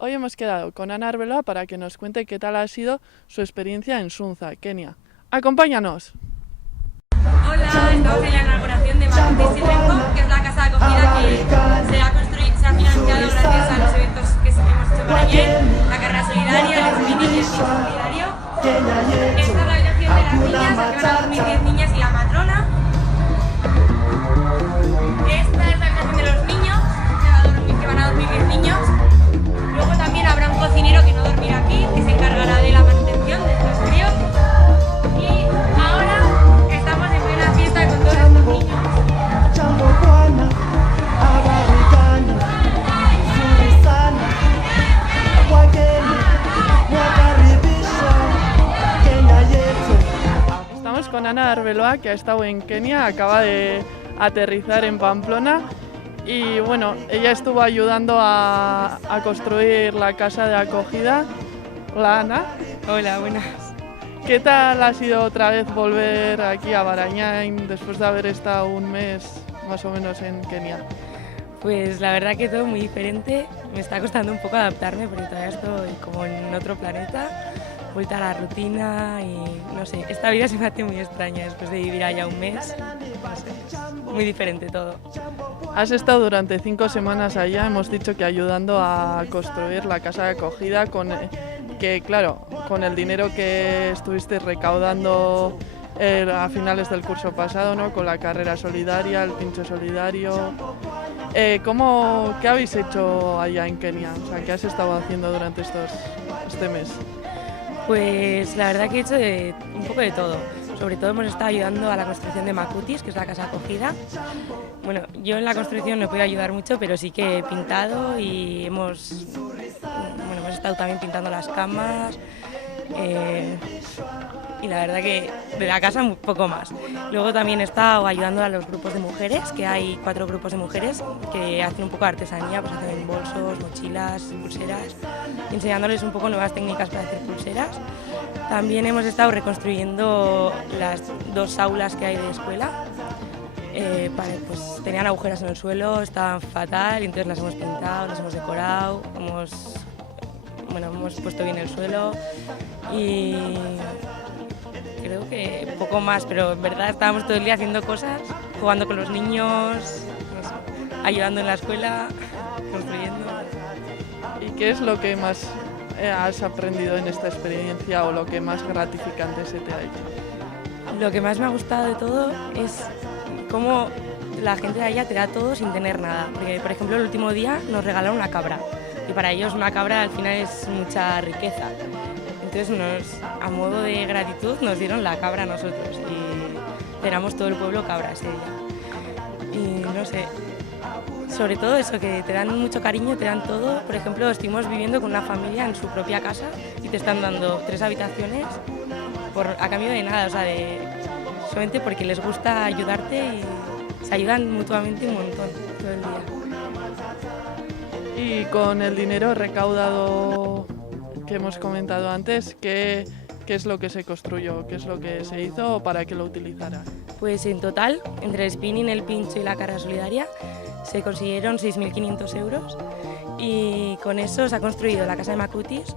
Hoy hemos quedado con Ana Arbeloa para que nos cuente qué tal ha sido su experiencia en Sunza, Kenia. ¡Acompáñanos! Hola, estamos en la inauguración de Makuti Silvenco, que es la casa de acogida que se ha financiado gracias a los eventos que hemos hecho con ayer, la carrera solidaria, el spinning y el team solidario. Esta es la habitación de las niñas, aquí van a dormir 10 niñas y la matrona. Esta es la habitación de los niños, que van a dormir 10 niños. Luego también habrá un cocinero que no dormirá aquí, que se encargará de la manutención de estos críos. Y ahora estamos en plena fiesta con todos estos niños. Estamos con Ana Arbeloa, que ha estado en Kenia, acaba de aterrizar en Pamplona. Y bueno, ella estuvo ayudando a construir la casa de acogida. Hola, Ana. Hola, buenas. ¿Qué tal ha sido otra vez volver aquí a Barañáin después de haber estado un mes más o menos en Kenia? Pues la verdad que todo muy diferente. Me está costando un poco adaptarme porque todavía estoy como en otro planeta, vuelta a la rutina y no sé, esta vida se me hace muy extraña después de vivir allá un mes. No sé, muy diferente todo. Has estado durante 5 semanas allá, hemos dicho que ayudando a construir la casa de acogida que claro, con el dinero que estuviste recaudando a finales del curso pasado, ¿no? Con la carrera solidaria, el pincho solidario. ¿Qué habéis hecho allá en Kenia? O sea, ¿qué has estado haciendo durante este mes? Pues la verdad que he hecho un poco de todo. Sobre todo hemos estado ayudando a la construcción de Makutis, que es la casa acogida. Bueno, yo en la construcción no he podido ayudar mucho, pero sí que he pintado y hemos estado también pintando las camas. Y la verdad que de la casa un poco más. Luego también he estado ayudando a los grupos de mujeres, que hay 4 grupos de mujeres que hacen un poco de artesanía, pues hacen bolsos, mochilas, pulseras, enseñándoles un poco nuevas técnicas para hacer pulseras. También hemos estado reconstruyendo las 2 aulas que hay de escuela. Pues tenían agujeros en el suelo, estaban fatal, y entonces las hemos pintado, las hemos decorado, hemos puesto bien el suelo y creo que poco más, pero en verdad estábamos todo el día haciendo cosas, jugando con los niños, no sé, ayudando en la escuela, construyendo. ¿Y qué es lo que más has aprendido en esta experiencia o lo que más gratificante se te ha hecho? Lo que más me ha gustado de todo es cómo la gente de allá te da todo sin tener nada. Porque, por ejemplo, el último día nos regalaron una cabra y para ellos una cabra al final es mucha riqueza. Entonces, a modo de gratitud, nos dieron la cabra a nosotros y cenamos todo el pueblo cabra ese día. Y no sé, sobre todo eso, que te dan mucho cariño, te dan todo. Por ejemplo, estuvimos viviendo con una familia en su propia casa y te están dando 3 habitaciones a cambio de nada, o sea, solamente porque les gusta ayudarte y se ayudan mutuamente un montón todo el día. Y con el dinero recaudado que hemos comentado antes, ¿qué es lo que se construyó? ¿Qué es lo que se hizo o para qué lo utilizará? Pues en total, entre el spinning, el pincho y la carrera solidaria, se consiguieron 6.500 euros y con eso se ha construido la casa de Makutis,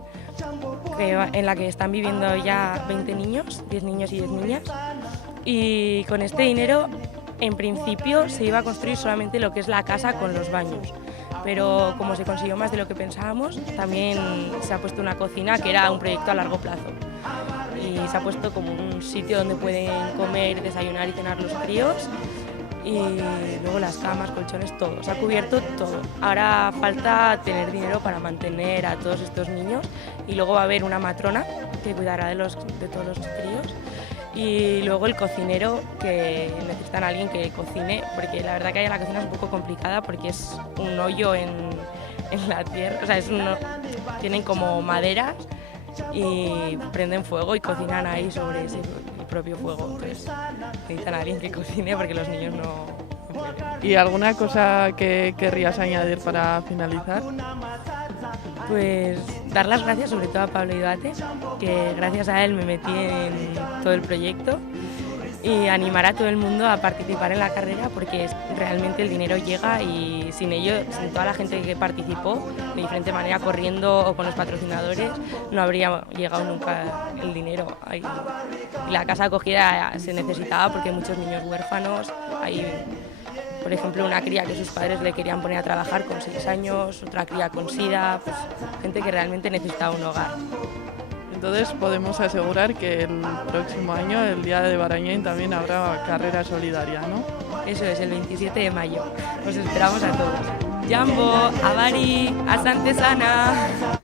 en la que están viviendo ya 20 niños, 10 niños y 10 niñas. Y con este dinero, en principio, se iba a construir solamente lo que es la casa con los baños. Pero como se consiguió más de lo que pensábamos, también se ha puesto una cocina que era un proyecto a largo plazo. Y se ha puesto como un sitio donde pueden comer, desayunar y cenar los críos. Y luego las camas, colchones, todo. Se ha cubierto todo. Ahora falta tener dinero para mantener a todos estos niños. Y luego va a haber una matrona que cuidará de todos los críos. Y luego el cocinero, que necesitan a alguien que cocine, porque la verdad que allá la cocina es un poco complicada porque es un hoyo en la tierra, o sea, tienen como maderas y prenden fuego y cocinan ahí sobre ese propio fuego, entonces necesitan a alguien que cocine porque los niños no pueden. ¿Y alguna cosa que querrías añadir para finalizar? Pues dar las gracias sobre todo a Pablo Iduate, que gracias a él me metí en todo el proyecto y animar a todo el mundo a participar en la carrera, porque realmente el dinero llega y sin ello, sin toda la gente que participó de diferente manera corriendo o con los patrocinadores, no habría llegado nunca el dinero. Y la casa de acogida se necesitaba porque hay muchos niños huérfanos, hay, por ejemplo, una cría que sus padres le querían poner a trabajar con 6 años, otra cría con SIDA, pues, gente que realmente necesitaba un hogar. Entonces podemos asegurar que el próximo año, el día de Barañáin, también habrá carrera solidaria, ¿no? Eso es, el 27 de mayo. Os esperamos a todos. Jambo, Abari, Asante Sana.